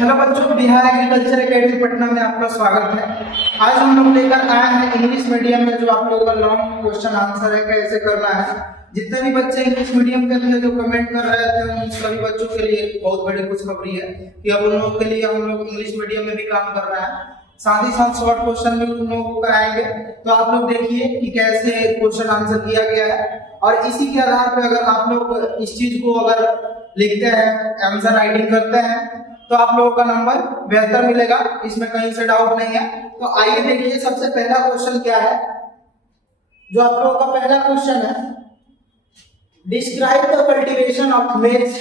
Hello बच्चों, Bihar agriculture academy Patna में आपका स्वागत है। आज हम लोग लेकर आए हैं इंग्लिश मीडियम में जो आप लोगों का लॉन्ग क्वेश्चन आंसर है कैसे करना है। जितने भी बच्चे इंग्लिश मीडियम के थे जो कमेंट कर रहे थे उन सभी बच्चों के लिए बहुत बड़ी खुशखबरी है कि अब उन लोगों के लिए हम लोग इंग्लिश मीडियम में भी काम कर रहे हैं, साथ ही साथ शॉर्ट क्वेश्चन भी उन लोगों को कराएंगे। तो आप लोग देखिए कि कैसे क्वेश्चन आंसर किया गया है और इसी के आधार पर अगर आप लोग इस चीज को अगर लिखते हैं, आंसर राइटिंग करते हैं तो आप लोगों का नंबर बेहतर मिलेगा, इसमें कहीं से डाउट नहीं है। तो आइए देखिए सबसे पहला क्वेश्चन क्या है। जो आप लोगों का पहला क्वेश्चन है, डिस्क्राइब द कल्टीवेशन ऑफ मेज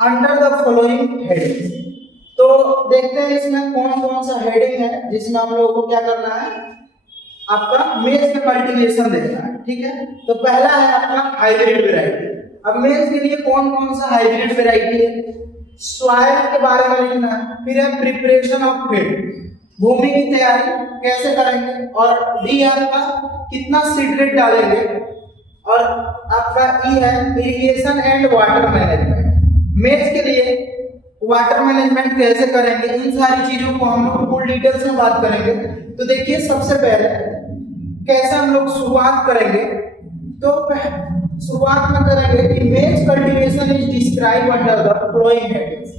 अंडर द फॉलोइंग हेडिंग। तो देखते हैं इसमें कौन कौन सा हेडिंग है जिसमें हम लोगों को क्या करना है, आपका मेज का कल्टीवेशन देखना है। ठीक है, तो पहला है आपका हाइब्रिड वेराइटी। अब मेज के लिए कौन कौन सा हाइब्रिड वेराइटी है, सॉइल के बारे में लिखना है, फिर है प्रिपरेशन ऑफ फील्ड, भूमि की तैयारी कैसे करेंगे, और डी आपका कितना सीड रेट डालेंगे, और आपका ई है इरिगेशन एंड वाटर मैनेजमेंट। मेज के लिए वाटर मैनेजमेंट कैसे करेंगे, इन सारी चीजों को हम लोग फुल डिटेल्स में बात करेंगे। तो देखिए सबसे पहले कैसे हम लोग शुरुआत करेंगे। तो शुरुआत में करेंगे कि मेज cultivation is describe under the following headings.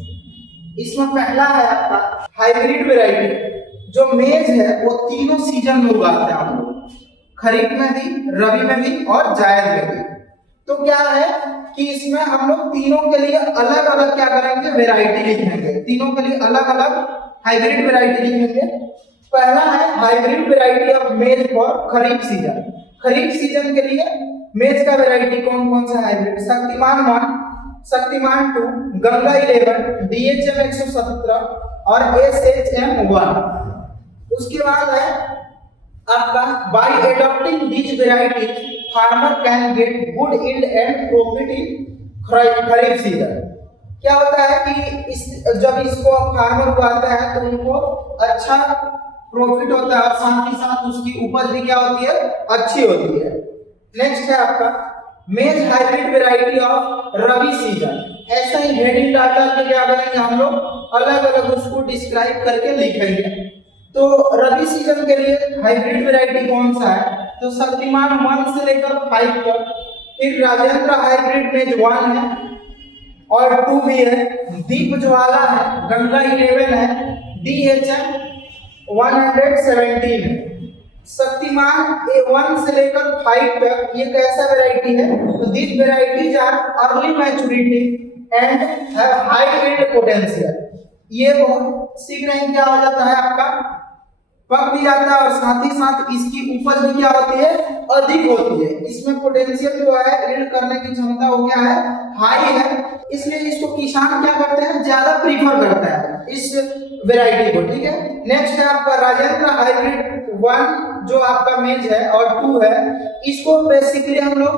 इसमें पहला है आपका हाइब्रिड वेराइटी। जो मेज है वो तीनों सीजन में उगाते हैं हम लोग, खरीफ में भी, रबी में भी और जायद में भी। तो क्या है कि इसमें हम लोग तीनों के लिए अलग अलग क्या करेंगे, वेराइटी लिखेंगे, तीनों के लिए अलग अलग हाइब्रिड वेराइटी लिखेंगे। पहला है हाइब्रिड वेराइटी ऑफ मेज for kharif season. Kharif season के लिए मेज का वेराइटी कौन कौन सा हाइब्रिड, शक्तिमान 1, शक्तिमान 2, गंगा 11, DHM 117 और SHM 1। उसके बाद है आपका by adopting this variety farmer can get good yield and profit in kharif season. क्या होता है कि जब इसको फार्मर उगाता है तो उनको अच्छा प्रॉफिट होता है और साथ ही साथ उसकी उपज भी क्या होती है, अच्छी होती है। नेक्स्ट है आपका मेज hybrid variety of rabi season. ऐसा ही हेडिंग डाटा के क्या करेंगे हम लोग, अलग अलग उसको डिस्क्राइब करके लिखेंगे। तो रबी सीजन के लिए हाइब्रिड वेराइटी कौन सा है, तो शक्तिमान 1 से लेकर 5 तक, फिर राजेंद्र हाइब्रिड मेज 1 है और 2 भी है, दीप ज्वाला है, गंगा 11 है, DHM 117 है। शक्तिमान A1 से लेकर 5 तक ये कैसा वेराइटी है, तो this varieties are early maturity and have high yield potential. ये बहुत शीघ्र ही क्या हो जाता है, आपका पक भी जाता है और साथ ही साथ इसकी उपज भी क्या होती है, अधिक होती है। इसमें पोटेंशियल जो है, यील्ड करने की क्षमता वो क्या है, हाई है, इसलिए इसको किसान क्या करते हैं, ज्यादा प्रीफर करता है इस वेराइटी को। ठीक है, नेक्स्ट है आपका राजेंद्र हाइब्रिड 1 जो आपका मेज है और 2 है। इसको बेसिकली हम लोग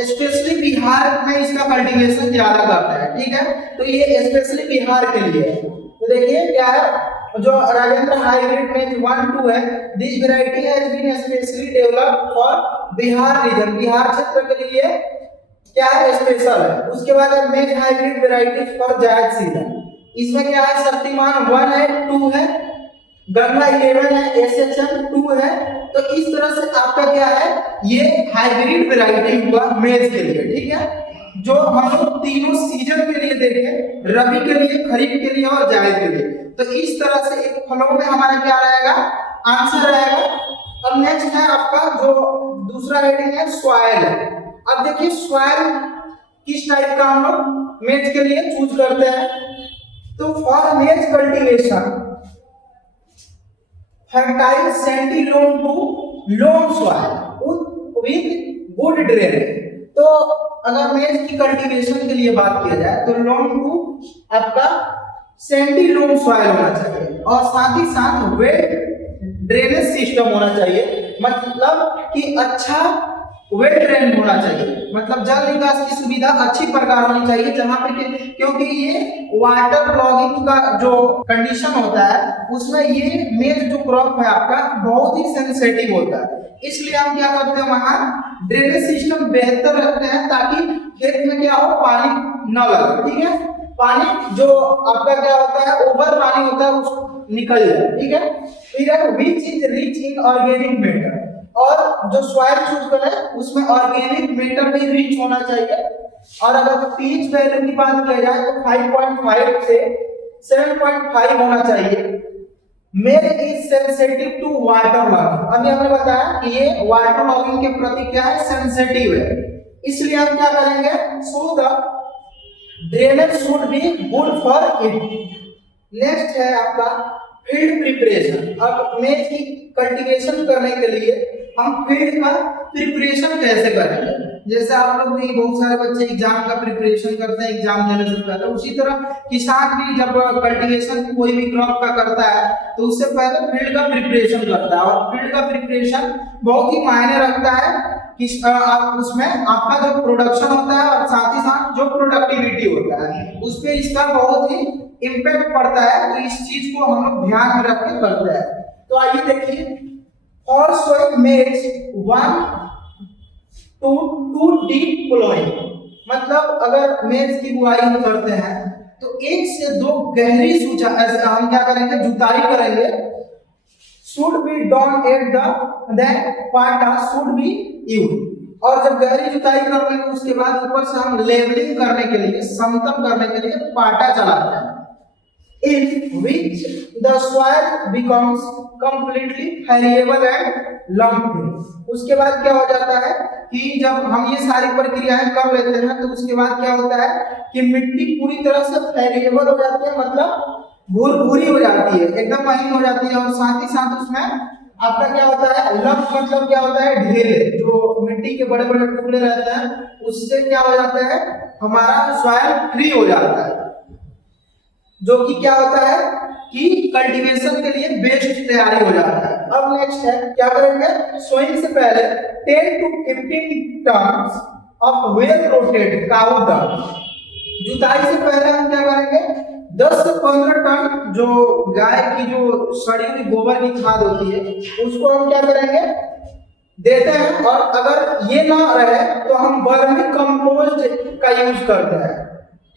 स्पेशली बिहार में इसका कल्टीवेशन ज्यादा करते हैं। ठीक है, तो ये स्पेशली बिहार के लिए है। तो देखिए क्या है, जो राजेंद्र हाइब्रिड मेज 1, 2 है, this variety has been specially developed for Bihar region. Bihar क्षेत्र के लिए क्या है, स्पेशल है। उसके बाद है मेज हाइब्रिड वेराइटी फॉर जायद सीजन। इसमें क्या है, शक्तिमान 1 है, 2 है, गंगा 11 है, SHM 2 है। तो इस तरह से आपका क्या है, ये हाइब्रिड वेराइटी हुआ मेज के लिए। ठीक है, जो हम लोग तीनों सीजन के लिए देखें, रबी के लिए, खरीफ के लिए और जायद के लिए। तो इस तरह से एक फ्लो में हमारा क्या रहेगा, आंसर रहेगा। अब नेक्स्ट है आपका जो दूसरा हेडिंग है, सॉइल। अब देखिए सॉइल किस टाइप का हम लोग मेज के लिए चूज करते हैं। तो for maize cultivation fertile sandy loam to loam soil with good drainage. तो अगर मेज की कल्टीवेशन के लिए बात किया जाए तो लोम टू आपका सैंडी लोम सॉइल होना चाहिए और साथ ही साथ वेट ड्रेनेज सिस्टम होना चाहिए, मतलब कि अच्छा वेट ड्रेन होना चाहिए, मतलब जल निकास की सुविधा अच्छी प्रकार होनी चाहिए जहां पे, क्योंकि ये वाटर ब्लॉगिंग का जो कंडीशन होता है उसमें ये मेज जो क्रॉप है आपका बहुत ही सेंसिटिव होता है। इसलिए हम क्या करते हैं, वहां ड्रेनेज सिस्टम बेहतर रखते हैं ताकि खेत में क्या हो, पानी न लगे। ठीक है, पानी जो आपका क्या होता है, ओवर पानी होता है उस निकल जाए, ठीक है। फिर है which is rich in organic matter, और जो सॉइल चूज करें उसमें ऑर्गेनिक मैटर भी रिच होना चाहिए। और अगर पीएच वैल्यू की बात किया जाए तो 5.5 से 7.5 होना चाहिए। Maize is sensitive to water logging, अभी हमने बताया कि ये वाटर लॉगिंग के प्रति क्या है, सेंसिटिव है, इसलिए हम क्या करेंगे, so the drainage should be good for it. Next है आपका फील्ड प्रिपरेशन। अब मेज की कल्टीवेशन करने के लिए हम फील्ड का प्रिपरेशन कैसे करेंगे, जैसे आप लोग भी बहुत सारे बच्चे एग्जाम का प्रिपरेशन करते हैं, एग्जाम देने से पहले, उसी तरह किसान भी जब कल्टीवेशन कोई भी क्रॉप का करता है तो उससे पहले फील्ड का प्रिपरेशन करता है। और फील्ड का प्रिपरेशन बहुत ही मायने रखता है कि उसमें आपका जो प्रोडक्शन होता है और साथ ही साथ जो प्रोडक्टिविटी होता है उस पर इसका बहुत ही इम्पैक्ट पड़ता है। तो इस चीज को हम लोग ध्यान में रख के करते हैं। तो आइए देखिए, और सोइल मेज 1 to 2 डीप प्लोइंग, मतलब अगर मेज की बुआई हम करते हैं तो 1 से 2 गहरी हम क्या करेंगे, जुताई करेंगे। should be done at the पाटा should be used, और जब गहरी जुताई कर लेंगे उसके बाद ऊपर से हम लेवलिंग करने के लिए, समतल करने के लिए पाटा चलाते हैं। in which the soil becomes completely variable and lumpy, उसके बाद क्या हो जाता है कि जब हम ये सारी प्रक्रियाएं कर लेते हैं तो उसके बाद क्या होता है कि मिट्टी पूरी तरह से वेरिएबल हो जाती है, मतलब भूरी हो जाती है, एकदम महीन हो जाती है। और साथ ही साथ उसमें आपका क्या होता है, लम्प मतलब क्या होता है, ढेले, जो मिट्टी के बड़े बड़े टुकड़े रहते हैं, उससे क्या हो जाता है, हमारा सॉइल फ्री हो जाता है, जो कि क्या होता है कि कल्टीवेशन के लिए बेस्ट तैयारी हो जाता है। अब नेक्स्ट है, क्या करेंगे, सोइंग से पहले 10 to 15 tons of well rotated cow dung, जुताई से पहले हम क्या करेंगे, 10 से 15 टन जो गाय की जो सड़ी हुई गोबर की खाद होती है उसको हम क्या करेंगे, देते हैं। और अगर ये ना रहे तो हम वर्मी कंपोस्ट का यूज करते हैं,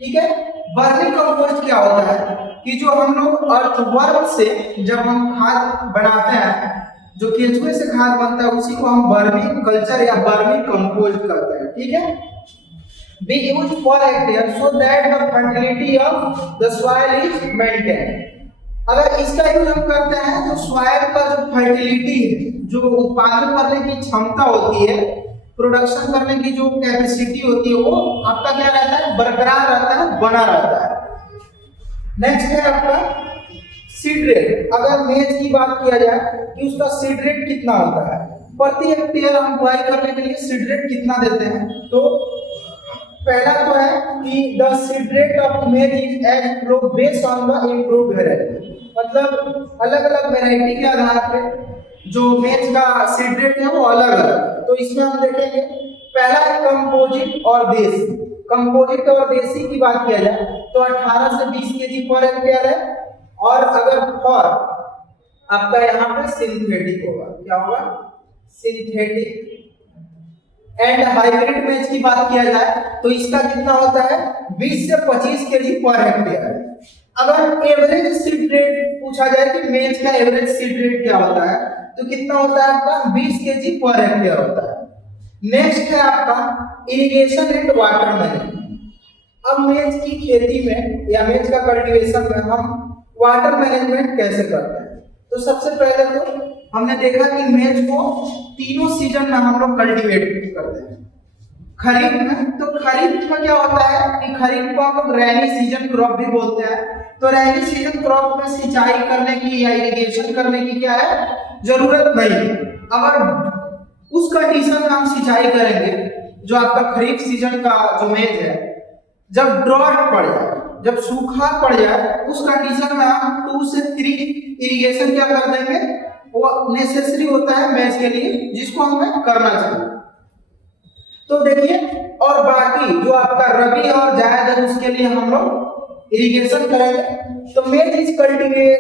ठीक है। वर्मी कंपोस्ट क्या होता है कि जो हम लोग अर्थवर्म से जब हम खाद बनाते हैं, जो केंचुए से खाद बनता है, उसी को हम वर्मी कल्चर या वर्मी कंपोस्ट करते हैं, ठीक है। be used for hectare so that the fertility of the soil is maintained। अगर इसका यूज हम करते हैं तो सॉइल का जो फर्टिलिटी है, जो उत्पादन करने की क्षमता होती है, प्रोडक्शन करने की जो कैपेसिटी होती है, वो आपका क्या रहता है, बरकरार रहता है, बना रहता है। नेक्स्ट है आपका सीड रेट। अगर मेज की बात किया जाए कि उसका सीड रेट कितना होता है, प्रति हेक्टेयर हम बुआई करने के लिए सीड रेट कितना देते हैं, तो पहला तो है कि the seed rate of maize is as flow based on the improved variety, मतलब अलग अलग वैरायटी के आधार पे जो मेज का सीड रेट है वो अलग अलग। तो इसमें हम देखेंगे, पहला है कंपोजिट और देसी। कंपोजिट और देसी की बात किया जाए तो 18 से 20 केजी पर हेक्टेयर है। और अगर फॉर आपका यहाँ पे सिंथेटिक होगा, क्या होगा, सिंथेटिक। एंड हाइब्रिड मेज की बात किया जाए तो इसका कितना होता है, 20 से 25 केजी पर हेक्टेयर। अगर एवरेज सीड रेट पूछा जाए कि मेज का एवरेज सीड रेट क्या होता है, तो कितना होता है आपका, 20 केजी पर हेक्टेयर होता है। नेक्स्ट है आपका इरिगेशन एंड वाटर मैनेजमेंट। अब मेज की खेती में या मेज का कल्टीवेशन में हम वाटर मैनेजमेंट कैसे करते हैं, तो सबसे पहले तो हमने देखा कि मेज को तीनों सीजन में हम लोग कल्टीवेट करते हैं। खरीफ में, तो खरीफ में क्या होता है कि खरीफ को हम लोग रैनी सीजन क्रॉप भी बोलते हैं। तो रैनी सीजन क्रॉप में सिंचाई करने की या इरिगेशन करने की क्या है, जरूरत नहीं है। अगर उस कंडीशन में हम सिंचाई करेंगे, जो आपका खरीफ सीजन का जो मेज है, जब ड्रॉट पड़ जाए, जब सूखा पड़ जाए, उस कंडीशन में हम 2 से 3 इरिगेशन क्या कर देंगे, वो नेसेसरी होता है मेज के लिए, जिसको हमें करना चाहिए। तो देखिए, और बाकी जो आपका रबी और जायद है उसके लिए हम लोग इरिगेशन करेंगे। तो maize is cultivated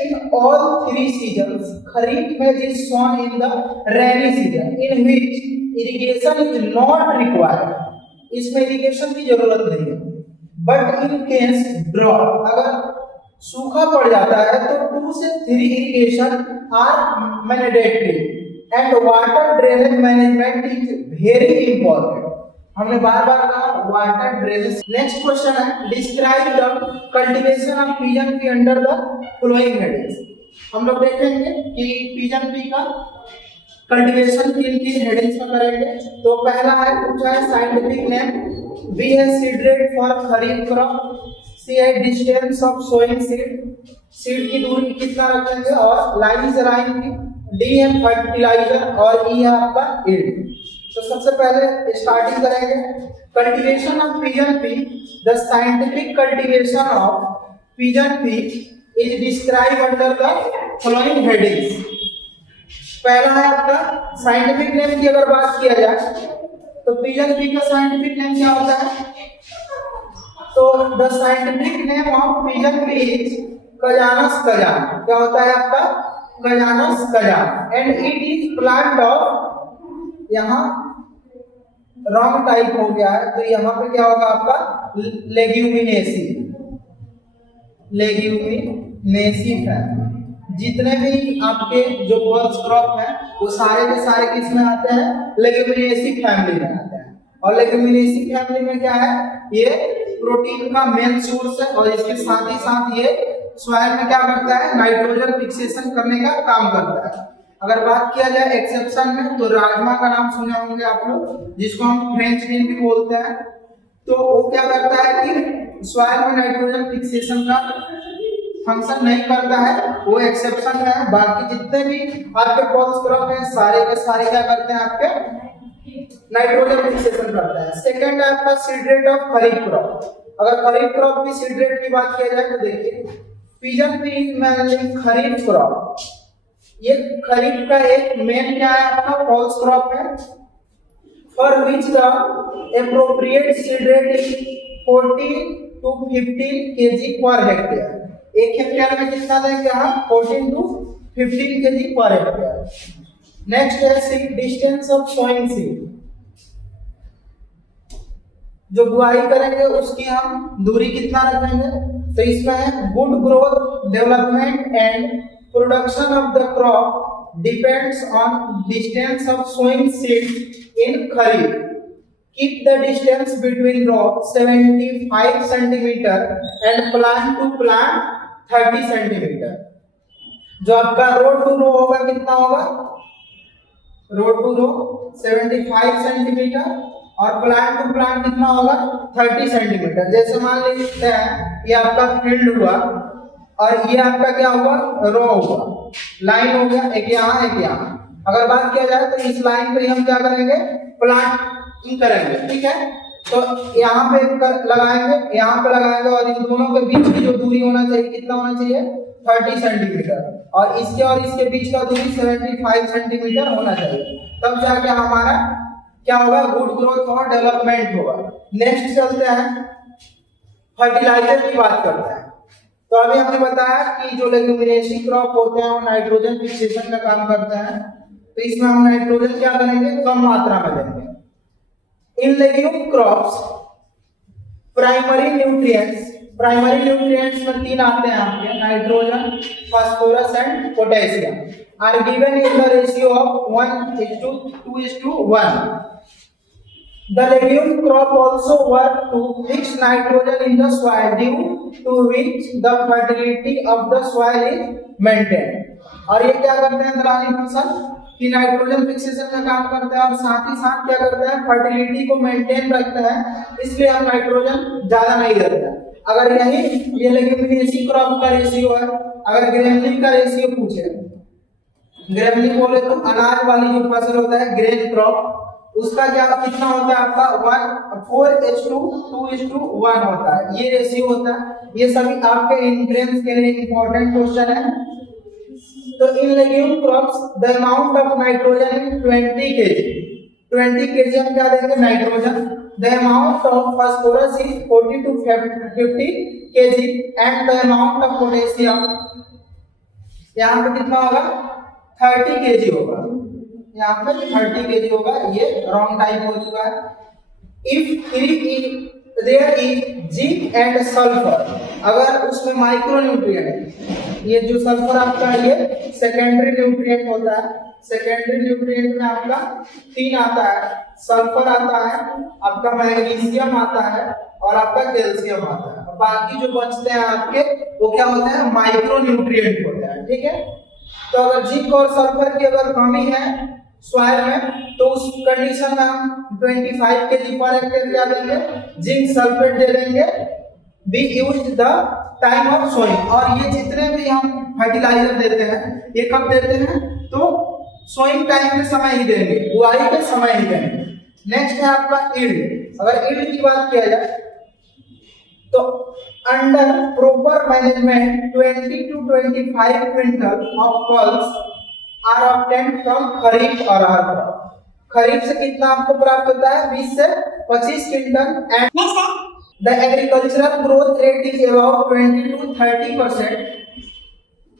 in all 3 seasons. Kharif maize is sown in the rainy season in which irrigation is not required, इसमें इरिगेशन की जरूरत नहीं है। बट इन केस ड्रॉट, अगर सूखा पड़ जाता है तो 2 से 3 irrigation are mandatory and water drainage management is very important. हमने बार बार कहा वाटर ड्रेनेज। नेक्स्ट क्वेश्चन है describe the cultivation of pigeon pea under the flowing headings. हम लोग देखेंगे कि पिजन पी का कल्टीवेशन किन किन हेडिंग्स में करेंगे। तो पहला है पूछा है साइंटिफिक नेम, बी है seed rate for kharif crop, C है डिस्टेंस ऑफ सोइंग सीड की दूरी कितना रखेंगे और लाइन से लाइन की, डी है फर्टिलाइजर और ई है आपका यील्ड। तो सबसे पहले स्टार्टिंग करेंगे cultivation of pigeon P. The scientific cultivation of pigeon pea is describe under the following headings. पहला है आपका साइंटिफिक नेम की अगर बात किया जाए तो पिजन पी का साइंटिफिक नेम क्या होता है? तो the scientific name of pigeon pea is Cajanus cajan. क्या होता है आपका? Cajanus cajan and it is plant of, यहाँ रॉन्ग टाइप हो गया है तो यहाँ पे क्या होगा आपका लेग्यूमिनेसी, लेग्यूमिनेसी फैमिली। जितने भी आपके जो पल्स क्रॉप है वो सारे के सारे किस में आते हैं? लेग्यूमिनेसी फैमिली में आते हैं। और लेग्यूमिनेसी फैमिली में क्या है? ये प्रोटीन का मेन सोर्स है और इसके साथ ही साथ ये सॉइल में क्या करता है? नाइट्रोजन फिक्सेशन करने का काम करता है। अगर बात किया जाए एक्सेप्शन में तो राजमा का नाम सुने होंगे आप लोग, जिसको हम फ्रेंच बीन भी बोलते हैं। तो वो क्या करता है कि सॉइल में नाइट्रोजन फिक्सेशन का फंक्शन नहीं करता है, वो एक्सेप्शन में है। बाकी जितने भी आपके पल्स क्रॉप हैं सारे के सारे क्या करते हैं? आपके नाइट्रोजन फिक्सेशन करते हैं। सेकंड है आपका seed rate of kharif crop. अगर खरीफ क्रॉप की सीड रेट की बात किया जाए तो देखिए pigeon pea mainly kharif crop, ये खरीफ का एक मेन क्या है? आपका पल्स क्रॉप है for which the appropriate seed rate is 14 to 15 kg per hectare. एक हेक्टेयर में कितना देंगे हम? 14 to 15 kg per hectare. Next है seed distance of sowing seed. जो बुआई करेंगे उसकी हम दूरी कितना रखेंगे? तो इसमें है good growth development and production of the crop depends on distance of sowing seed in kharif. Keep the distance between row 75 centimeter and plant to plant 30 centimeter। जो आपका रो टू रो होगा कितना होगा? रो टू रो 75 सेंटीमीटर और प्लांट टू प्लांट कितना होगा? 30 centimetre. जैसे मान लेते हैं ये आपका फील्ड हुआ और ये आपका क्या हुआ? रो हुआ, लाइन हो गया, एक यहाँ एक यहाँ। अगर बात किया जाए तो इस लाइन पे हम क्या करेंगे? प्लांट करेंगे, ठीक है। तो यहाँ पे लगाएंगे, यहाँ पे लगाएंगे और इन दोनों के बीच की जो दूरी होना चाहिए कितना होना चाहिए? 30 सेंटीमीटर और इसके बीच का दूरी 75 सेंटीमीटर होना चाहिए। तब जाके हमारा क्या होगा? गुड ग्रोथ और डेवलपमेंट होगा। नेक्स्ट चलते हैं फर्टिलाइजर की बात करते हैं। तो अभी हमने बताया कि जो लेग्यूमिनेसी क्रॉप होते हैं वो नाइट्रोजन फिक्सेशन का काम करते हैं। तो इसमें हम नाइट्रोजन क्या करेंगे? कम मात्रा में देंगे। In legume crops, primary nutrients में 3 आते हैं आपके, nitrogen, phosphorus and potassium, are given in the ratio of 1:2:1। The legume crop also work to fix nitrogen in the soil, due to which the fertility of the soil is maintained। और ये क्या करते हैं दलहनी फसल कि nitrogen fixation का काम करता है और साथ ही साथ क्या करता है? फर्टिलिटी को मेंटेन रखता है, इसलिए हम नाइट्रोजन ज्यादा नहीं देते हैं। अगर यही ये लेग्यूमिनेसी क्रॉप का रेशियो है, अगर ग्रेनली का रेशियो पूछे, ग्रेनली बोले तो अनाज वाली जो फसल होता है ग्रेन क्रॉप, उसका क्या कितना होता है आपका? 4:2:1 होता है, ये रेशियो होता है। ये सभी आपके एंट्रेंस के लिए इंपॉर्टेंट क्वेश्चन है। तो in legume crops the amount of nitrogen is 20 kg। 20 kg हम क्या देंगे? Nitrogen. The amount of phosphorus is 40 to 50 kg and the amount of potassium यहाँ पे कितना होगा? 30 kg होगा। यहाँ पे 30 kg होगा। ये रॉन्ग टाइप हो चुका है। If there is zinc and sulphur, अगर उसमें माइक्रो न्यूट्रिएंट है, ये जो सल्फर आपका ये सेकेंडरी न्यूट्रिएंट होता है, सेकेंडरी न्यूट्रिएंट में आपका 3 आता है, सल्फर आता है, आपका मैग्नीशियम आता है और आपका कैल्शियम आता है, बाकी जो बचते हैं आपके वो क्या होते हैं, माइक्रो न्यूट्रिएंट होते हैं। ठीक है, तो अगर जिंक और सल्फर की अगर कमी है सॉइल में तो उस कंडीशन में हम 25 kg पर हेक्टेयर क्या देंगे, जिंक सल्फेट दे देंगे, be use the time of sowing. और ये जितने भी हम फर्टिलाइजर देते हैं ये कब देते हैं, तो सोइंग टाइम के समय ही देंगे, बुआई के समय ही देंगे। नेक्स्ट है आपका ईल्ड, अगर ईल्ड की बात किया जाए तो under proper management 20 to 25 quintal of pulse are obtained from kharif और अरहर क्रॉप। खरीफ से कितना आपको प्राप्त होता है, 20 से 25 क्विंटल। एंड नेक्स्ट है the agricultural growth rate is about 20 to 30%।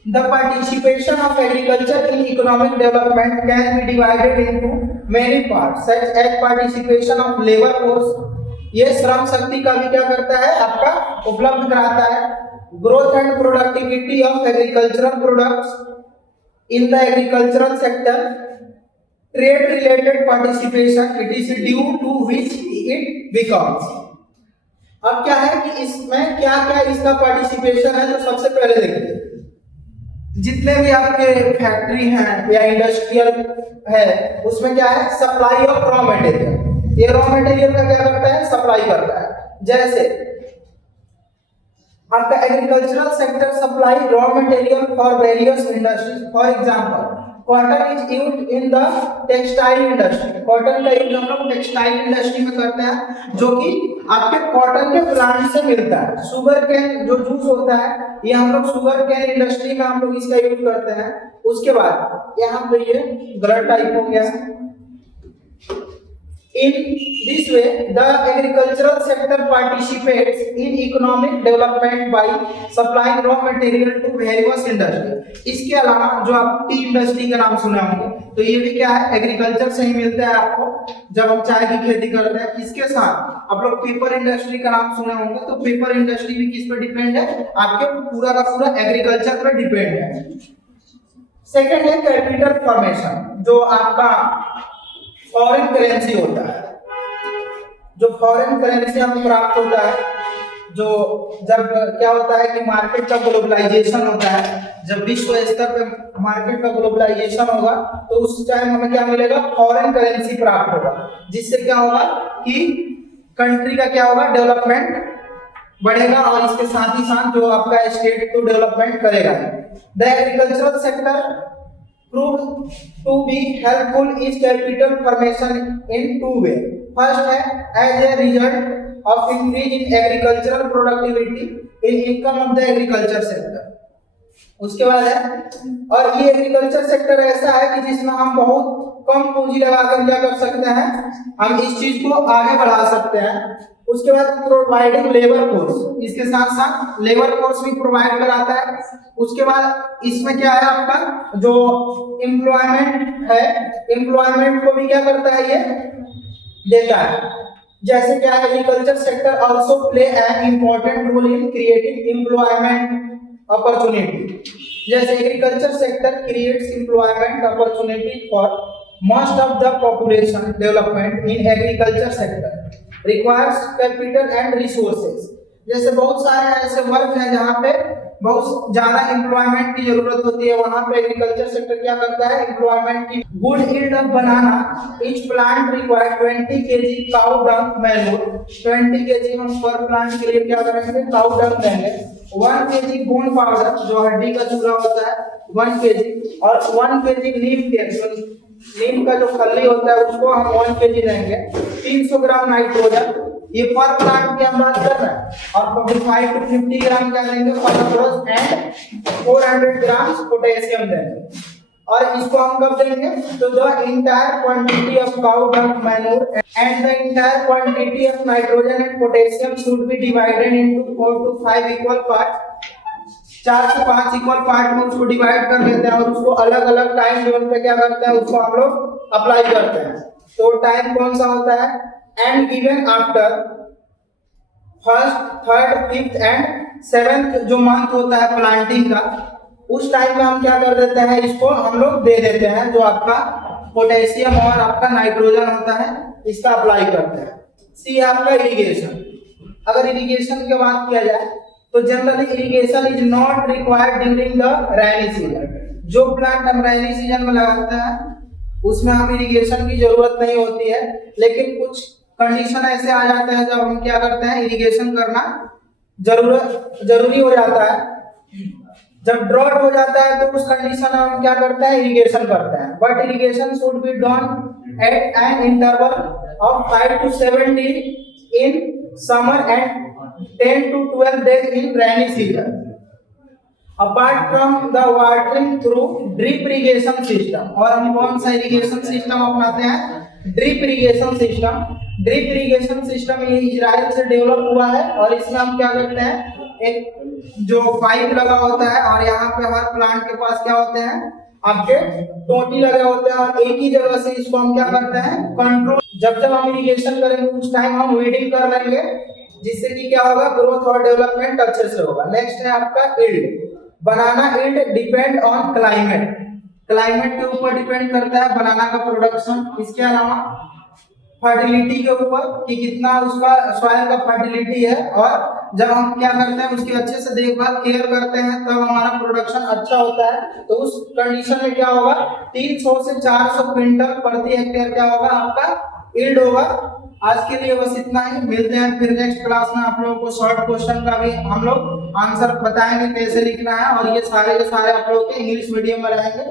The participation of agriculture in economic development can be divided into many parts such as participation of labour force, ये श्रम शक्ति का भी क्या करता है, आपका उपलब्ध कराता है। Growth and productivity of agricultural products in the agricultural sector, trade related participation, it is due to which it becomes। अब क्या है कि इसमें क्या क्या इसका पार्टिसिपेशन है, तो सबसे पहले देखिए जितने भी आपके फैक्ट्री हैं या इंडस्ट्रियल है उसमें क्या है, सप्लाई ऑफ रॉ मटेरियल, ये रॉ मटेरियल का क्या करता है, सप्लाई करता है। जैसे आपका agricultural sector supply raw material for various industries, for example cotton is used in the textile industry, cotton का यूज हम लोग टेक्सटाइल इंडस्ट्री में करते हैं जो कि आपके कॉटन के प्लांट से मिलता है। शुगर केन जो जूस होता है ये हम लोग शुगर केन इंडस्ट्री में हम लोग इसका यूज करते हैं। उसके बाद यहाँ पे ये ग्लड टाइप हो गया। In this way, the agricultural sector participates in economic development by supplying raw material to various industries। इसके अलावा जो आप टी इंडस्ट्री का नाम सुने होंगे तो ये भी क्या है, एग्रीकल्चर से ही मिलता है आपको जब हम चाय की खेती करते हैं। इसके साथ आप लोग पेपर इंडस्ट्री का नाम सुने होंगे, तो पेपर इंडस्ट्री भी किस पर डिपेंड है, आपके पूरा का पूरा एग्रीकल्चर पर डिपेंड है। सेकेंड है कैपिटल फॉर्मेशन, जो आपका फॉरेन करेंसी होता है, जो फॉरेन करेंसी हमें प्राप्त होता है, जो जब क्या होता है कि मार्केट का ग्लोबलाइजेशन होता है, जब विश्व स्तर पे मार्केट का ग्लोबलाइजेशन होगा तो उस टाइम हमें क्या मिलेगा, फॉरेन करेंसी प्राप्त होगा, जिससे क्या होगा कि कंट्री का क्या होगा, डेवलपमेंट बढ़ेगा और इसके साथ ही साथ जो आपका स्टेट तो डेवलपमेंट करेगा। The agricultural sector prove to be helpful is capital formation in two way। First है as a result of increase in agricultural productivity in income of the agriculture sector। उसके बाद है, और ये एग्रीकल्चर सेक्टर ऐसा है कि जिसमें हम बहुत कम पूंजी लगाकर क्या कर सकते हैं, हम इस चीज को आगे बढ़ा सकते हैं। उसके बाद प्रोवाइडिंग लेबर फोर्स, इसके साथ साथ लेबर फोर्स भी प्रोवाइड कराता है। उसके बाद इसमें क्या है, आपका जो एम्प्लॉयमेंट है, एम्प्लॉयमेंट को भी क्या करता है, ये देता है। जैसे क्या agriculture sector also play an important role in creating employment opportunity. जैसे agriculture sector creates employment opportunity for most of the population. Development in agriculture sector requires capital and resources. जैसे बहुत सारे ऐसे वर्क हैं जहाँ पे बहुत ज्यादा एम्प्लॉयमेंट की जरूरत होती है, वहां पे एग्रीकल्चर सेक्टर क्या करता है, एम्प्लॉयमेंट की। Good yield of banana, each plant require 20 kg cow dung manure. 20 kg हम पर प्लांट के लिए क्या करेंगे, काउ डंग देंगे। 1 kg बोन पाउडर, जो हड्डी का चूरा होता है, 1 kg, और 1 kg नीम तेल, नीम का जो खल्ली होता है उसको हम 1 kg देंगे। 300 ग्राम नाइट्रोजन, ये पर प्लांट की हम बात कर रहे हैं, और 45 to 50 ग्राम क्या देंगे, फास्फोरस एंड 400 ग्राम पोटेशियम देंगे। और इसको हम कब देंगे, तो the entire quantity of cow dung manure and the entire quantity of nitrogen and potassium should be divided into 4 to 5 equal part. 4 से 5 इक्वल पार्ट में उसको डिवाइड कर लेते हैं और उसको अलग अलग टाइम जोन पे क्या करते हैं, उसको हम लोग अप्लाई करते हैं। तो टाइम कौन सा होता है, and given after first, third, fifth and seventh जो मंथ होता है प्लांटिंग का, उस टाइम में हम क्या कर देते हैं, इसको हम लोग दे देते हैं जो आपका पोटेशियम और आपका नाइट्रोजन होता है, इसका अप्लाई करते हैं। सी है आपका इरिगेशन। अगर इरिगेशन की बात किया जाए तो generally irrigation is not required during the rainy season. जो प्लांट हम रेनी सीजन में लगाते हैं उसमें हम इरिगेशन की जरूरत नहीं होती है, लेकिन कुछ कंडीशन ऐसे आ जाते हैं जब हम क्या करते हैं, इरिगेशन करना जरूरी हो जाता है। जब ड्रॉट हो जाता है तो उस कंडीशन में हम क्या करते हैं, इरिगेशन करते हैं। But irrigation should be done at an interval of 5 to 7 days in summer and 10 to 12 days in rainy season. Apart from the watering through drip irrigation system. और हम कौन सा इरिगेशन सिस्टम अपनाते हैं, drip irrigation system. Drip irrigation system ये Israel से develop हुआ है और इसमें हम क्या करते हैं, एक जो पाइप लगा होता है और यहाँ पे हर प्लांट के पास क्या होते हैं, आपके टोटी लगे होते हैं और एक ही जगह से इसको हम क्या करते हैं, कंट्रोल। जब जब हम इरिगेशन करेंगे उस टाइम हम वीडिंग कर लेंगे, जिससे कि क्या होगा, ग्रोथ और डेवलपमेंट अच्छे से होगा। नेक्स्ट है आपका yield. Banana yield depend on climate. Climate के ऊपर डिपेंड करता है बनाना का प्रोडक्शन। इसके अलावा फर्टिलिटी के ऊपर कि कितना उसका सॉइल का फर्टिलिटी है, और जब हम क्या करते हैं उसकी अच्छे से देखभाल केयर करते हैं तब हमारा प्रोडक्शन अच्छा होता है। तो उस कंडीशन में क्या होगा, 300 से 400 क्विंटल प्रति हेक्टेयर क्या होगा, आपका ईल्ड होगा। आज के लिए बस इतना ही, मिलते हैं फिर नेक्स्ट क्लास में। आप लोगों को शॉर्ट क्वेश्चन का भी हम लोग आंसर बताएंगे कैसे लिखना है, और ये सारे के सारे आप लोगों के इंग्लिश मीडियम में रहेंगे।